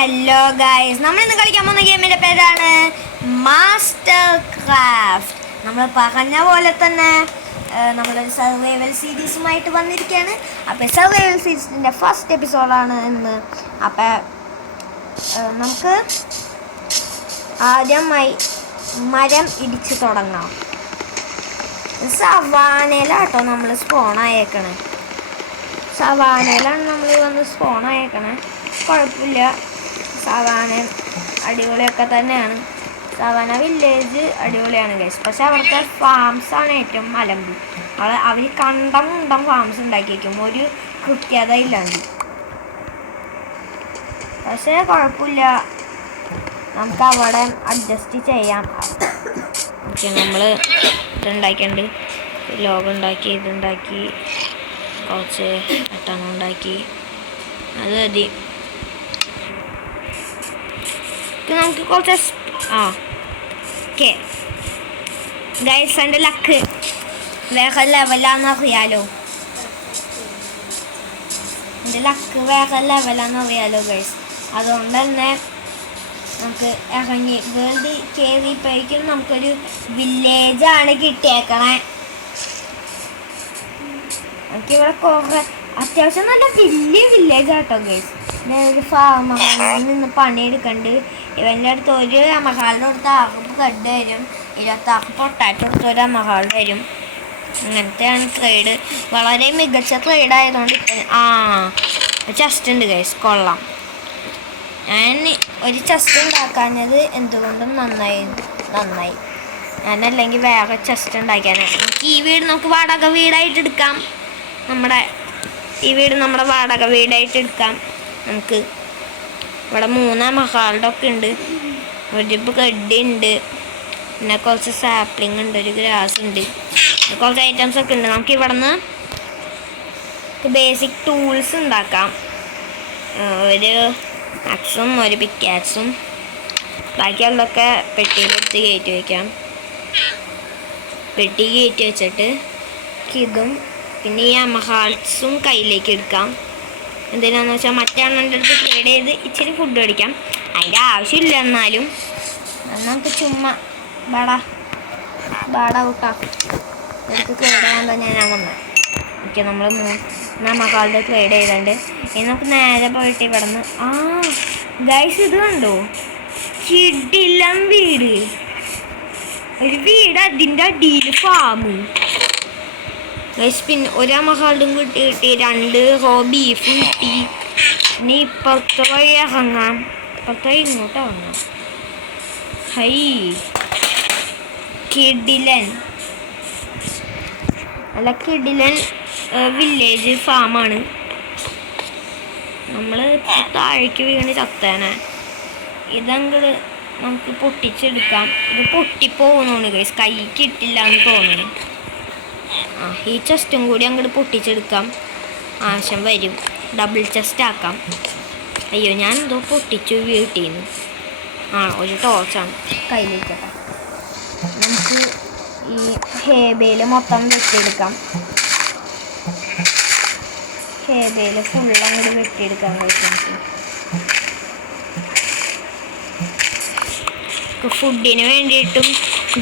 Hello guys, നമ്മൾ ഇന്ന് കളിക്കാൻ പോകുന്ന ഗെയിമിന്റെ പേരാണ് മാസ്റ്റർ ക്രാഫ്റ്റ്. നമ്മൾ പറഞ്ഞ പോലെ തന്നെ നമ്മളൊരു സർവൈവൽ സീരീസുമായിട്ട് വന്നിരിക്കുകയാണ്. അപ്പോൾ സർവൈവൽ സീരീസിൻ്റെ ഫസ്റ്റ് എപ്പിസോഡാണ് ഇന്ന്. അപ്പോൾ നമുക്ക് ആദ്യമായി മരം ഇടിച്ച് തുടങ്ങാം. സവാനയിലാട്ടോ നമ്മൾ സ്പോണായേക്കണേ. സവാനയിലാണ് നമ്മൾ വന്ന് സ്പോണായേക്കണേ. കുഴപ്പമില്ല, സവാന അടിപൊളിയൊക്കെ തന്നെയാണ്. സവാന വില്ലേജ് അടിപൊളിയാണ് ഗൈസ്. പക്ഷെ അവിടുത്തെ ഫാംസാണ് ഏറ്റവും അലമ്പ്. അവർ കണ്ടം ഫാംസ് ഉണ്ടാക്കിയേക്കും, ഒരു കൃത്യത ഇല്ലാണ്ട്. പക്ഷേ കുഴപ്പമില്ല, നമുക്ക് അവിടെ അഡ്ജസ്റ്റ് ചെയ്യാം. ഓക്കെ, നമ്മൾ ഇതുണ്ടാക്കിയുണ്ട്, ലോഗോ ഉണ്ടാക്കി, ഇതുണ്ടാക്കി, കുറച്ച് പെട്ടെന്ന് ഉണ്ടാക്കി, അത് മതി. നമുക്ക് കുറച്ച് ഓക്കെ ഗൈസ്, എൻ്റെ ലക്ക് വേറെ ലെവലാന്ന് അറിയാലോ. എൻ്റെ ലക്ക് വേറെ ലെവലാന്ന് അറിയാലോ ഗൈസ്. അതുകൊണ്ട് തന്നെ നമുക്ക് ഇറങ്ങി വേൾഡ് കയറിയപ്പോഴേക്കും നമുക്കൊരു വില്ലേജാണ് കിട്ടിയേക്കണേ. നമുക്കിവിടെ കുറേ അത്യാവശ്യം നല്ല വലിയ വില്ലേജ് ആട്ടോ ഗൈസ്. ഞാനൊരു ഫാമറിൽ നിന്ന് പണിയെടുക്കണ്ട്. ഇവൻ്റെ അടുത്ത് ഒരു അമ്മഹാളിൻ്റെ അടുത്ത് 6 ബ്രെഡ് വരും, 26 പൊട്ടാറ്റോ അടുത്ത് ഒരു അമ്മഹാൾ വരും. അങ്ങനത്തെയാണ് ട്രേഡ്. വളരെ മികച്ച ട്രേഡ് ആയതുകൊണ്ട് ചെസ്റ്റ് ഉണ്ട് ഗൈസ്, കൊള്ളാം. ഞാൻ ഒരു ചെസ്റ്റ് ഉണ്ടാക്കാഞ്ഞത് എന്തുകൊണ്ടും നന്നായി. ഞാനല്ലെങ്കിൽ വേറെ ചെസ്റ്റ് ഉണ്ടാക്കിയാണ്. ഈ വീട് നമുക്ക് വാടക വീടായിട്ട് എടുക്കാം. ഈ വീട് നമ്മുടെ വാടക വീടായിട്ട് എടുക്കാം. നമുക്ക് ഇവിടെ 3 മഹാളുടെ ഒക്കെ ഉണ്ട്, ഒരു ബ്രെഡ് ഉണ്ട്, പിന്നെ കുറച്ച് സാപ്ലിംഗ് ഉണ്ട്, ഒരു ഗ്രാസ് ഉണ്ട്, കുറച്ച് ഐറ്റംസ് ഒക്കെ ഉണ്ട്. നമുക്ക് ഇവിടെ നിന്ന് ബേസിക് ടൂൾസ് ഉണ്ടാക്കാം. ഒരു ആക്സും ഒരു പിക്കാക്സും, ബാക്കിയുള്ളതൊക്കെ പെട്ടിയിലെടുത്ത് കയറ്റി വയ്ക്കാം. പെട്ടി കയറ്റി വെച്ചിട്ട് ഇതും പിന്നെ ഈ അമഹാൾസും കയ്യിലേക്ക് എടുക്കാം. എന്തിനാന്ന് വെച്ചാൽ മറ്റാണെൻ്റെ അടുത്ത് ട്രേഡ് ചെയ്ത് ഇച്ചിരി ഫുഡ് മേടിക്കാം. അതിൻ്റെ ആവശ്യമില്ല, എന്നാലും നമുക്ക് ചുമ്മാ ബാട ഔട്ടാ എടുത്ത് ട്രേഡ് ചെയ്യാൻ തന്നെയാണ് ഞാൻ വന്നത്. ഓക്കെ, നമ്മൾ 3 മഹാളുടെ ട്രേഡ് ചെയ്തിട്ടുണ്ട്. ഇനി നമുക്ക് നേരെ പോയിട്ട് ഇവിടെ നിന്ന് ഗൈസ്, ഇത് കണ്ടോ, കിടിലം വീട്. ഒരു വീട്, അതിൻ്റെ അടിയിൽ ഫാമ് ഗൈസ്. പിന്നെ ഒരു മഹാളും കിട്ടി 2 റോ ബീഫ് കിട്ടി. ഇനി ഇപ്പുറത്തെ വഴി ഇറങ്ങാം, ഇങ്ങോട്ട് ഇറങ്ങാം. ഹൈ കിടിലൻ, നല്ല കിടിലൻ വില്ലേജ് ഫാമാണ്. നമ്മൾ താഴേക്ക് വീണ് ചത്തേനെ. ഇതങ്ങട് നമുക്ക് പൊട്ടിച്ചെടുക്കാം. ഇത് പൊട്ടിപ്പോകുന്നതാണ് ഗൈസ്, കൈ കിട്ടില്ല എന്ന് തോന്നുന്നു. ഈ ചെസ്റ്റും കൂടി അങ്ങോട്ട് പൊട്ടിച്ചെടുക്കാം, ആവശ്യം വരും. ഡബിൾ ചെസ്റ്റ് ആക്കാം. അയ്യോ, ഞാൻ എന്തോ പൊട്ടിച്ചു വീട്ടിൽ നിന്ന്. ഒരു ടോർച്ചാണ് കയ്യിലേക്കട്ടെ. നമുക്ക് ഈ ഹേബയിൽ മൊത്തം വെട്ടിയെടുക്കാം. ഹേബയിൽ ഫുള്ള് അങ്ങോട്ട് വെട്ടിയെടുക്കാൻ കഴിയും. ഫുഡിന് വേണ്ടിയിട്ടും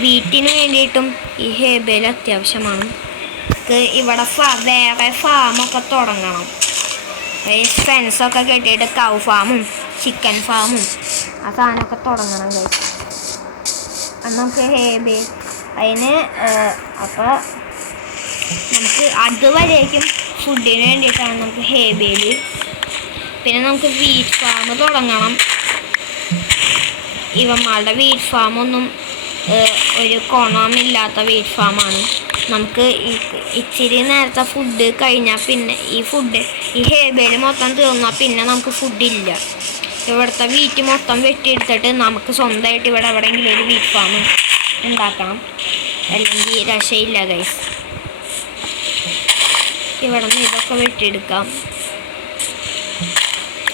വീട്ടിന് വേണ്ടിയിട്ടും ഈ ഹേബയിൽ അത്യാവശ്യമാണ്. ഇവിടെ വേറെ ഫാമൊക്കെ തുടങ്ങണം. ഫെൻസൊക്കെ കെട്ടിയിട്ട് കൗ ഫാമും ചിക്കൻ ഫാമും ആ സാധനമൊക്കെ തുടങ്ങണം കഴിച്ച്. നമുക്ക് ഹേബേ അതിന് അപ്പോൾ നമുക്ക് അതുവരേക്കും ഫുഡിന് വേണ്ടിയിട്ടാണ് നമുക്ക് ഹേബേൽ. പിന്നെ നമുക്ക് വീറ്റ് ഫാം തുടങ്ങണം. ഇവന്മാരുടെ വീറ്റ് ഫാമൊന്നും ഒരു ഗുണമില്ലാത്ത വീറ്റ് ഫാമാണ്. നമുക്ക് ഇച്ചിരി നേരത്തെ ഫുഡ് കഴിഞ്ഞാൽ പിന്നെ ഈ ഹേബേൽ മൊത്തം തീർന്നാൽ പിന്നെ നമുക്ക് ഫുഡില്ല. ഇവിടുത്തെ വീറ്റ് മൊത്തം വെട്ടിയെടുത്തിട്ട് നമുക്ക് സ്വന്തമായിട്ട് ഇവിടെ എവിടെയെങ്കിലും ഒരു വീറ്റ് ഫാം ഉണ്ടാക്കണം, അല്ലെങ്കിൽ രക്ഷയില്ല ഗൈസ്. ഇവിടെ നിന്ന് ഇതൊക്കെ വെട്ടിയെടുക്കാം.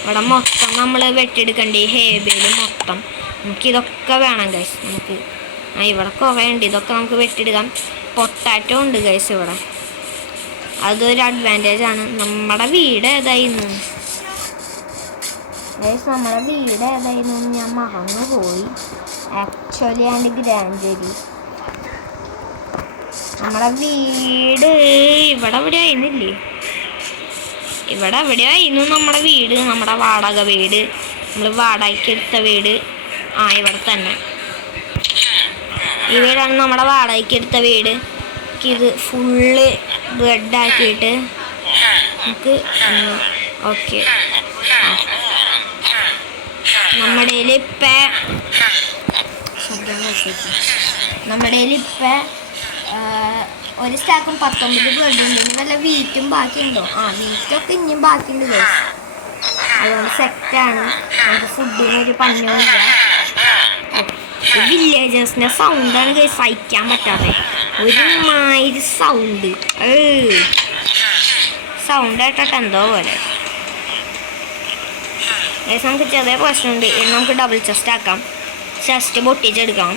ഇവിടെ മൊത്തം നമ്മൾ വെട്ടിയെടുക്കണ്ടേ, ഈ ഹേബേൽ മൊത്തം നമുക്കിതൊക്കെ വേണം ഗൈസ്. നമുക്ക് ഇവിടെ കുറേ ഉണ്ട്, ഇതൊക്കെ നമുക്ക് വെട്ടിയെടുക്കാം. പൊട്ടാറ്റോ ഉണ്ട് ഗൈസ് ഇവിടെ, അതൊരു അഡ്വാൻറ്റേജ് ആണ്. നമ്മുടെ വീട് ഏതായിരുന്നു? ഗൈസ് നമ്മുടെ വീട് ഏതായിരുന്നു ഞാൻ മറന്നുപോയി. ആക്ച്വലി ആൻഡ് ഗ്രാൻഡരി നമ്മുടെ വീട് ഇവിടെ എവിടെ ആയിരുന്നില്ലേ? ഇവിടെ എവിടെയായിരുന്നു നമ്മുടെ വീട്, നമ്മുടെ വാടക വീട്, നമ്മൾ വാടകയ്ക്ക് എടുത്ത വീട്. ഇവിടെ തന്നെ ഈ വീടാണ് നമ്മുടെ വാടകയ്ക്ക് എടുത്ത വീട്. ഇത് ഫുള്ള് ബ്രെഡാക്കിയിട്ട് നമുക്ക് ഓക്കെ. നമ്മുടെ ഇപ്പം ഒരു സ്റ്റാക്കും 19 ബ്രെഡ് ഉണ്ട്. ഇനി വല്ല വീറ്റും ബാക്കിയുണ്ടോ? വീറ്റൊക്കെ ഇനിയും ബാക്കിയുണ്ട് ഗൈസ്. അതുകൊണ്ട് സെറ്റാണ്. നമുക്ക് ഫുഡിനൊരു പഞ്ഞമില്ല. വില്ലേജേഴ്സിൻ്റെ സൗണ്ടാണ് ഗൈസ് സഹിക്കാൻ പറ്റാതെ. ഒരുമാതിരി സൗണ്ടായിട്ടോട്ട് എന്തോ പോലെ ഗൈസ്. നമുക്ക് ചെറിയ പ്രശ്നമുണ്ട്. നമുക്ക് ഡബിൾ ചെസ്റ്റ് ആക്കാം. ചെസ്റ്റ് പൊട്ടിച്ചെടുക്കാം.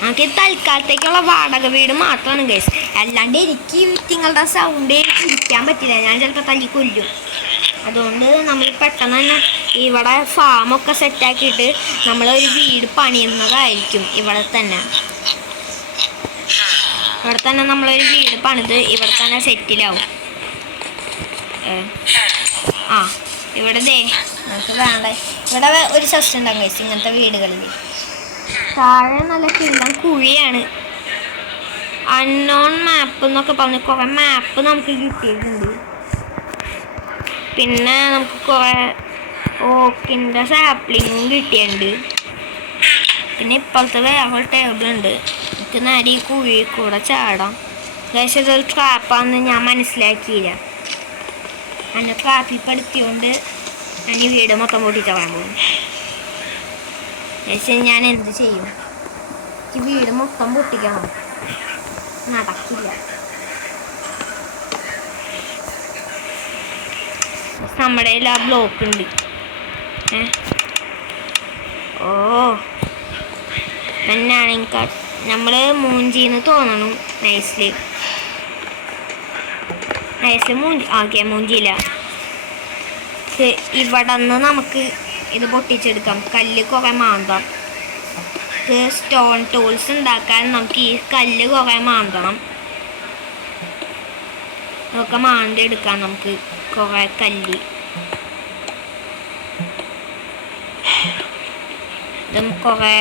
നമുക്ക് തൽക്കാലത്തേക്കുള്ള വാടക വീട് മാത്രമാണ് ഗൈസ്. അല്ലാണ്ട് എനിക്ക് നിങ്ങളുടെ സൗണ്ട് ഇരിക്കാൻ പറ്റില്ല. ഞാൻ ചിലപ്പോൾ തല്ലി കൊല്ലും. അതുകൊണ്ട് നമ്മൾ പെട്ടെന്ന് തന്നെ ഇവിടെ ഫാമൊക്കെ സെറ്റാക്കിയിട്ട് നമ്മളൊരു വീട് പണിയുന്നതായിരിക്കും. ഇവിടെ തന്നെ നമ്മളൊരു വീട് പണിത് ഇവിടെ തന്നെ സെറ്റിലാവും. ഇവിടെ നമുക്ക് വേണ്ട. ഇവിടെ ഒരു സെക്ഷൻ ഉണ്ടാകും ഗൈസ് ഇങ്ങനത്തെ വീടുകളിൽ. താഴെ നല്ല കിള്ളം കുഴിയാണ്. അൺനോൺ മാപ്പ് എന്നൊക്കെ പറഞ്ഞ് കുറേ മാപ്പ് നമുക്ക് കിട്ടിയിട്ടുണ്ട്. പിന്നെ നമുക്ക് കുറേ ഓക്കിൻ്റെ സാപ്ലിങ്ങും കിട്ടിയിട്ടുണ്ട്. പിന്നെ ഇപ്പോഴത്തെ വേറെ ടേബിളുണ്ട്. നമുക്ക് നേരെ ഈ കുഴി കൂടെ ചാടാം. പക്ഷേ ഇതൊരു ട്രാപ്പാണെന്ന് ഞാൻ മനസ്സിലാക്കിയില്ല. എന്നെ ട്രാപ്പിൽ പെടുത്തിയോണ്ട് ഞാൻ ഈ വീട് മൊത്തം പൊട്ടിച്ചവരാൻ പോകും. പക്ഷേ ഞാൻ എന്ത് ചെയ്യും? ഈ വീട് മൊത്തം പൊട്ടിക്കണം. നടക്കില്ല. നമ്മുടെ കയ്യിൽ ആ ബ്ലോക്ക് ഉണ്ട്. എന്നാണെങ്കിൽ നമ്മൾ മൂഞ്ചിന്ന് തോന്നണം. നൈസ്ലി മൂഞ്ചിയില്ല. ഇവിടെ നിന്ന് നമുക്ക് ഇത് പൊട്ടിച്ചെടുക്കാം. കല്ല് കുറേ മാന്താം. സ്റ്റോൺ ടൂൾസ് ഉണ്ടാക്കാൻ നമുക്ക് ഈ കല്ല് കുറേ മാന്തണം. അതൊക്കെ മാന്തി എടുക്കാം. നമുക്ക് കുറേ കല്ല് കുറേ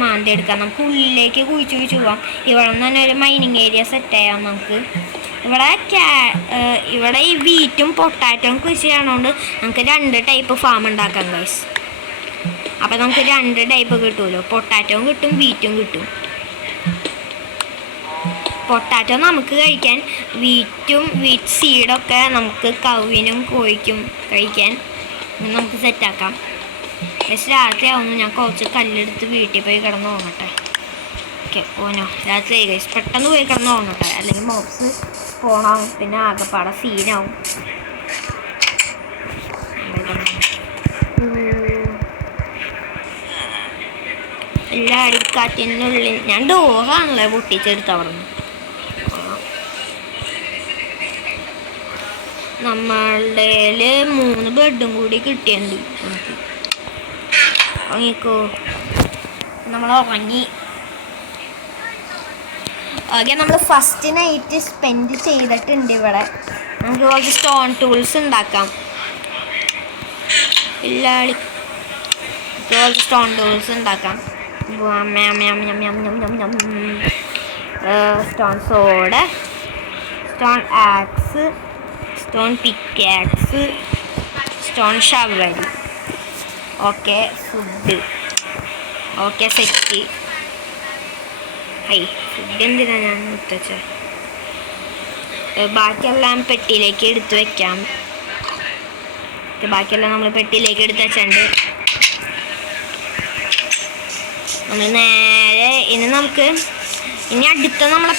മാന്തി എടുക്കാം. നമുക്ക് ഉള്ളിലേക്ക് കുഴിച്ചു പോവാം. ഇവിടെ നിന്ന് തന്നെ ഒരു മൈനിങ് ഏരിയ സെറ്റ് ചെയ്യാം. നമുക്ക് ഇവിടെ ഈ വീറ്റും പൊട്ടാറ്റോയും കൃഷി ചെയ്യണോണ്ട് നമുക്ക് 2 ടൈപ്പ് ഫാം ഉണ്ടാക്കാം ഗൈസ്. അപ്പം നമുക്ക് 2 ടൈപ്പ് കിട്ടുമല്ലോ. പൊട്ടാറ്റോയും കിട്ടും, വീറ്റും കിട്ടും. പൊട്ടാറ്റോ നമുക്ക് കഴിക്കാൻ, വീറ്റ് സീഡൊക്കെ നമുക്ക് കവിനും കോഴിക്കും കഴിക്കാൻ നമുക്ക് സെറ്റാക്കാം. പക്ഷെ രാത്രി ആവുന്നു. ഞാൻ കുറച്ച് കല്ലെടുത്ത് വീട്ടിൽ പോയി കിടന്ന് ഉറങ്ങട്ടെ. ഓക്കെ രാത്രി ഗൈസ് പെട്ടെന്ന് പോയി കിടന്ന് ഉറങ്ങട്ടെ. അല്ലെങ്കിൽ മോബ്സ് സ്പോണാവും. പിന്നെ ആകെപ്പാടെ സീനാവും. എല്ലാ അടിക്കാറ്റിനുള്ളിൽ ഞാൻ ഡോറാണല്ലേ പൊട്ടിച്ചെടുത്ത് അവിടെ നിന്ന്. നമ്മളുടെ 3 ബെഡും കൂടി കിട്ടിയുണ്ട് നമുക്ക്. ഉറങ്ങിക്കോ. നമ്മൾ ഉറങ്ങി. ഓക്കെ നമ്മൾ ഫസ്റ്റ് നൈറ്റ് സ്പെൻഡ് ചെയ്തിട്ടുണ്ട്. ഇവിടെ നമുക്ക് കുറച്ച് സ്റ്റോൺ ടൂൾസ് ഉണ്ടാക്കാം. കുറച്ച് സ്റ്റോൺ ടൂൾസ് ഉണ്ടാക്കാം. Stone sword, stone axe, stone pickaxe, stone shovel. Okay food. Okay set. Food എന്തിനാ ഞാൻ മുത്തച്ച. ബാക്കിയെല്ലാം പെട്ടിയിലേക്ക് എടുത്ത് വെക്കാം. ബാക്കിയെല്ലാം നമ്മൾ പെട്ടിയിലേക്ക് എടുത്ത് വെച്ചിട്ടുണ്ട്. നമ്മൾ നേരെ ഇനി അടുത്ത നമ്മളെ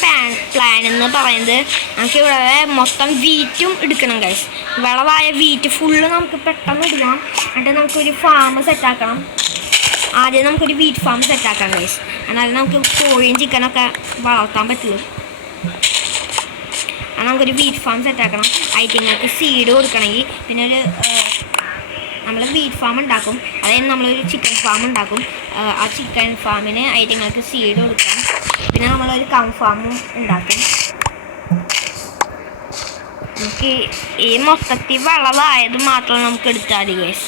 പ്ലാൻ എന്ന് പറയുന്നത് നമുക്ക് ഇവിടെ മൊത്തം വീറ്റും എടുക്കണം ഗൈസ്. വിളവായ വീറ്റ് ഫുള്ള് നമുക്ക് പെട്ടെന്ന് എടുക്കണം. എന്നിട്ട് നമുക്കൊരു ഫാം സെറ്റാക്കണം. ആദ്യം നമുക്കൊരു വീറ്റ് ഫാം സെറ്റാക്കാം ഗൈസ്. എന്നാലും നമുക്ക് കോഴിയും ചിക്കനൊക്കെ വളർത്താൻ പറ്റുള്ളൂ. അത് നമുക്കൊരു വീറ്റ് ഫാം സെറ്റാക്കണം. ഐറ്റങ്ങൾക്ക് സീഡ് കൊടുക്കണമെങ്കിൽ പിന്നെ ഒരു നമ്മൾ ബീഫ് ഫാം ഉണ്ടാക്കും, അതായത് നമ്മളൊരു ചിക്കൻ ഫാം ഉണ്ടാക്കും. ആ ചിക്കൻ ഫാമിന് ഐറ്റങ്ങൾക്ക് സീഡ് കൊടുക്കാം. പിന്നെ നമ്മളൊരു കൗ ഫാമും ഉണ്ടാക്കും. നമുക്ക് ഈ മൊത്തത്തിൽ വളവായത് മാത്രം നമുക്ക് എടുത്താൽ മതി ഗൈസ്,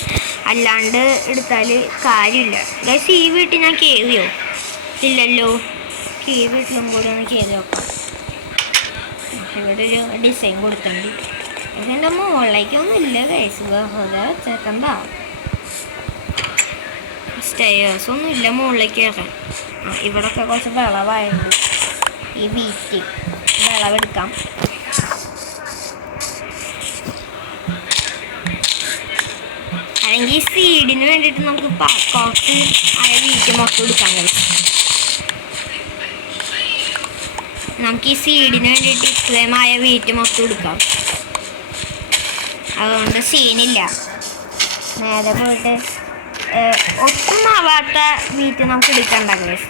അല്ലാണ്ട് എടുത്താൽ കാര്യമില്ല ഗൈസ്. ഈ വീട്ടിൽ ഞാൻ കയറിയോ? ഇല്ലല്ലോ. ഈ വീട്ടിലും കൂടി ഒന്ന് കയറി നോക്കാം. ഇവിടെ ഒരു ഡിസൈൻ കൊടുക്കണ്ടി. ഇതിൻ്റെ മുകളിലേക്കൊന്നും ഇല്ല ഗൈസ്, വെറുതെ വെച്ചേക്കണ്ട. സ്റ്റെയേഴ്സൊന്നും ഇല്ല മുകളിലേക്ക് കയറാൻ. ഇവിടെയൊക്കെ കുറച്ച് വിളവായുണ്ട്. ഈ വീറ്റ് വിളവെടുക്കാം. അല്ലെങ്കിൽ സീഡിന് വേണ്ടിയിട്ട് നമുക്ക് കുറച്ച് ആയ വീറ്റ് മൊത്തം എടുക്കാൻ കഴിയും. നമുക്ക് ഈ സീഡിന് വേണ്ടിയിട്ട് ഇത്രയും ആയ വീറ്റ് മൊത്തം എടുക്കാം. അതുകൊണ്ട് സീനില്ല. നേരെ പോയിട്ട് ഒട്ടും ആവാത്ത വീറ്റ് നമുക്ക് എടുക്കണ്ട ഗൈസ്,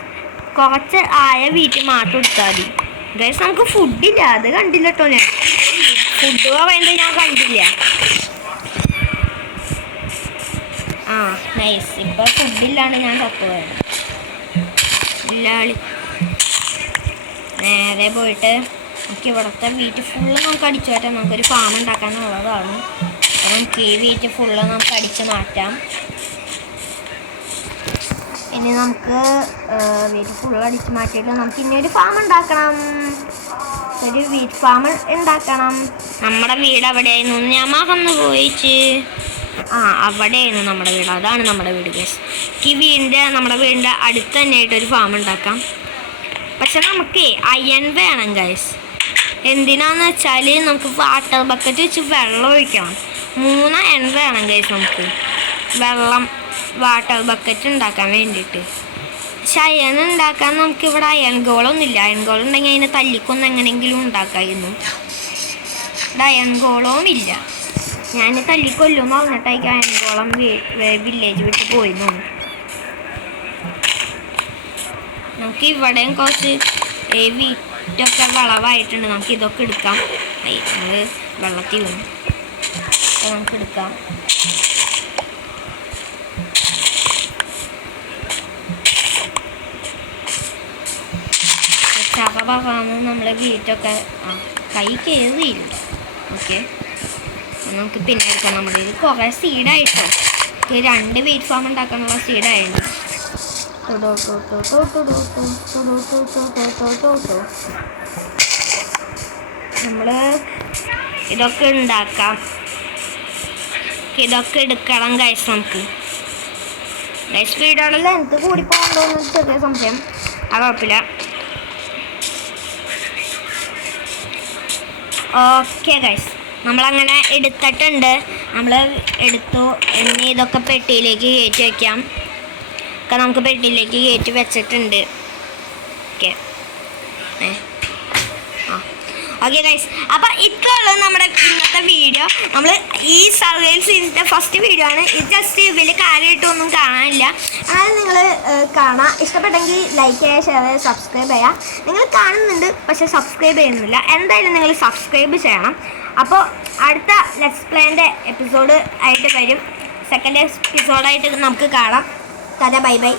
കുറച്ച് ആയ വീറ്റ് മാത്രം എടുത്താൽ മതി ഗൈസ്. നമുക്ക് ഫുഡില്ല, അത് കണ്ടില്ല കേട്ടോ. ഞാൻ ഫുഡ് പറയുന്നത് ഞാൻ കണ്ടില്ല. നൈസ്. ഇപ്പം ഫുഡില്ലാണ്ട് ഞാൻ തപ്പുകയാണ്. ഇല്ലാളി നേരെ പോയിട്ട് നമുക്ക് ഇവിടുത്തെ വീറ്റ് ഫുള്ള് നമുക്ക് അടിച്ചു മാറ്റാം. നമുക്കൊരു ഫാം ഉണ്ടാക്കാനുള്ളതാണ്. അപ്പോൾ നമുക്ക് ഈ വീറ്റ് ഫുള്ള് നമുക്ക് അടിച്ച് മാറ്റാം. ഇനി നമുക്ക് വീറ്റ് ഫുള്ള് അടിച്ച് മാറ്റിയിട്ട് നമുക്ക് ഇനി ഒരു ഫാം ഉണ്ടാക്കണം. ഒരു വീറ്റ് ഫാം ഉണ്ടാക്കണം. നമ്മുടെ വീട് എവിടെയായിരുന്നു ഞാൻ മറന്നു പോയിച്ച്. അവിടെയായിരുന്നു നമ്മുടെ വീട്. അതാണ് നമ്മുടെ വീട് ഗൈസ്. നമ്മുടെ വീടിൻ്റെ അടുത്ത് തന്നെയായിട്ടൊരു ഫാം ഉണ്ടാക്കാം. പക്ഷെ നമുക്ക് അയൺ വേണം ഗൈസ്. എന്തിനാന്ന് വെച്ചാൽ നമുക്ക് വാട്ടർ ബക്കറ്റ് വെച്ച് വെള്ളം ഒഴിക്കണം. 3 അയൺ വേണം ഗൈസ് നമുക്ക് വെള്ളം വാട്ടർ ബക്കറ്റ് ഉണ്ടാക്കാൻ വേണ്ടിയിട്ട്. പക്ഷെ അയൺ ഉണ്ടാക്കാൻ നമുക്കിവിടെ അയൺ ഗോളൊന്നുമില്ല. അയൺ ഗോൾ ഉണ്ടെങ്കിൽ അതിനെ തല്ലിക്കൊന്ന് എങ്ങനെയെങ്കിലും ഉണ്ടാക്കായിരുന്നു. ഇവിടെ അയൺ ഗോളവും ഇല്ല. ഞാൻ തല്ലിക്കൊല്ലുമെന്ന് പറഞ്ഞിട്ടായിരിക്കും അയൺ ഗോളം വില്ലേജ് വിട്ട് പോയിരുന്നു. നമുക്ക് ഇവിടെയും കുറച്ച് വീറ്റൊക്കെ വളവായിട്ടുണ്ട്. നമുക്ക് ഇതൊക്കെ എടുക്കാം. നമ്മൾ വെള്ളത്തിൽ വീണു. നമുക്ക് എടുക്കാം. ചവ പറന്ന് നമ്മൾ വീറ്റൊക്കെ കൈ കയറിയില്ല. ഓക്കെ, നമുക്ക് പിന്നെ എടുക്കാം. നമ്മുടെ ഇത് കുറേ സീഡായിട്ടോ. 2 വീറ്റ് ഫാം ഉണ്ടാക്കാനുള്ള സീഡായിരുന്നു. നമ്മൾ ഇതൊക്കെ ഉണ്ടാക്കാം. ഇതൊക്കെ എടുക്കണം ഗൈസ്. നമുക്ക് ഗൈസ് വീഡിയോയുടെ ലെങ്ത് കൂടി പോകണ്ടോന്ന് ചെറിയ സംശയം. അത് കുഴപ്പമില്ല. ഓക്കെ ഗൈസ്, നമ്മളങ്ങനെ എടുത്തിട്ടുണ്ട്. നമ്മൾ എടുത്തു. ഇനി ഇതൊക്കെ പെട്ടിയിലേക്ക് കയറ്റി വയ്ക്കാം. ഒക്കെ നമുക്ക് പെട്ടിയിലേക്ക് കയറ്റി വെച്ചിട്ടുണ്ട്. ഓക്കെ ഓക്കെ ഗൈസ്, അപ്പോൾ ഇത്രയുള്ളൂ നമ്മുടെ ഇന്നത്തെ വീഡിയോ. നമ്മൾ ഈ സർവൈവൽ സീരീസിൻ്റെ ഫസ്റ്റ് വീഡിയോ ആണ്. ഇത് ജസ്റ്റ് വലിയ കാര്യമായിട്ടൊന്നും കാണാനില്ല. അതായത് നിങ്ങൾ കാണാം. ഇഷ്ടപ്പെട്ടെങ്കിൽ ലൈക്ക് ചെയ്യുക, ഷെയർ ചെയ്യുക, സബ്സ്ക്രൈബ് ചെയ്യുക. നിങ്ങൾ കാണുന്നുണ്ട് പക്ഷേ സബ്സ്ക്രൈബ് ചെയ്യുന്നില്ല. എന്തായാലും നിങ്ങൾ സബ്സ്ക്രൈബ് ചെയ്യണം. അപ്പോൾ അടുത്ത ലെറ്റ്സ് പ്ലേൻ്റെ എപ്പിസോഡ് ആയിട്ട് വരും. സെക്കൻഡ് എപ്പിസോഡായിട്ട് നമുക്ക് കാണാം. Bye bye.